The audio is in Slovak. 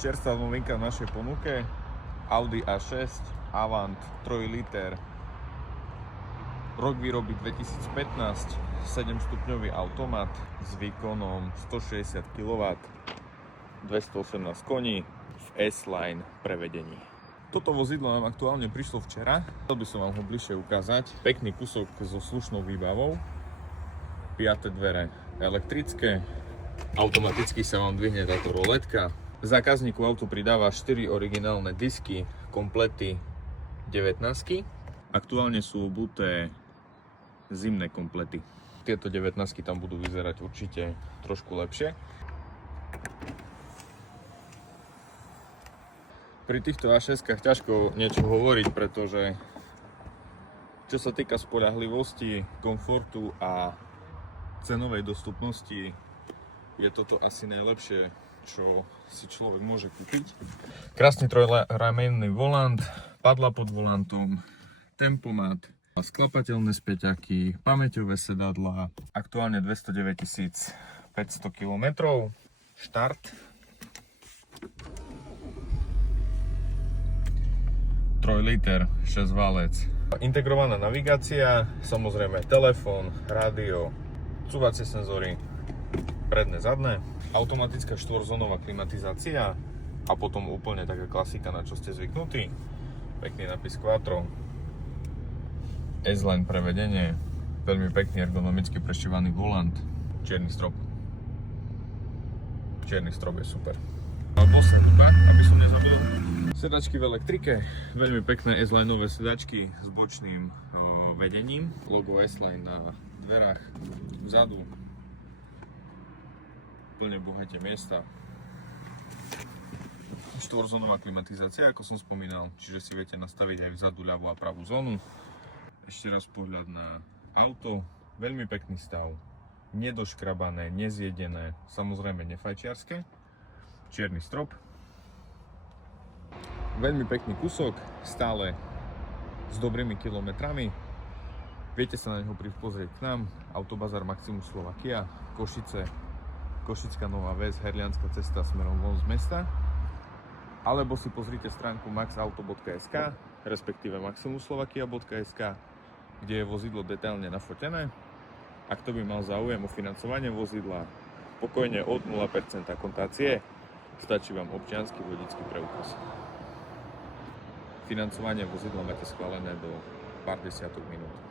Čerstvá novinka v našej ponuke Audi A6 Avant 3 liter, rok výroby 2015, 7-stupňový automat s výkonom 160 kW, 218 koní v S-Line prevedení. Toto vozidlo nám aktuálne prišlo včera, chcel by som vám ho bližšie ukázať. Pekný kúsok so slušnou výbavou, 5. dvere elektrické, automaticky sa vám dvihne táto roletka. Zákazníku auto pridáva 4 originálne disky, komplety 19. Aktuálne sú obuté zimné komplety. Tieto 19 tam budú vyzerať určite trošku lepšie. Pri týchto A6-kách ťažko niečo hovoriť, pretože čo sa týka spoľahlivosti, komfortu a cenovej dostupnosti, je toto asi najlepšie, čo si človek môže kúpiť. Krásny trojramenný volant, padla pod volantom, tempomat, sklapateľné späťaky, pamäťové sedadlá, aktuálne 209 500 km, štart, 3 liter, 6 válec, integrovaná navigácia, samozrejme telefón, rádio, cúvacie senzory, predné, zadné, automatická štvorzónová klimatizácia a potom úplne taká klasika, na čo ste zvyknutí. Pekný nápis Quattro, S-Line prevedenie, veľmi pekný ergonomicky prešívaný volant, čierny strop. Čierny strop je super. Posledná, aby som nezabudol. Sedačky v elektrike, veľmi pekné S-Lineové sedačky s bočným vedením, logo S-Line na dverách, vzadu. Plne bohaté miesta. Štvorzónová klimatizácia, ako som spomínal, čiže si viete nastaviť aj vzadu ľavú a pravú zónu. Ešte raz pohľad na auto, veľmi pekný stav, nedoškrabané, nezjedené, samozrejme nefajčiarske, čierny strop. Veľmi pekný kúsok, stále s dobrými kilometrami. Viete sa na neho pozrieť k nám, Autobazar Maximus Slovakia, Košice, Košická Nová Ves, Herlianska cesta smerom von z mesta, alebo si pozrite stránku maxauto.sk, respektíve maximusslovakia.sk, kde je vozidlo detailne nafotené. Ak to by mal záujem o financovanie vozidla, pokojne od 0% kontácie, stačí vám občiansky vodický preukaz. Financovanie vozidla máte schválené do pár desiatok minút.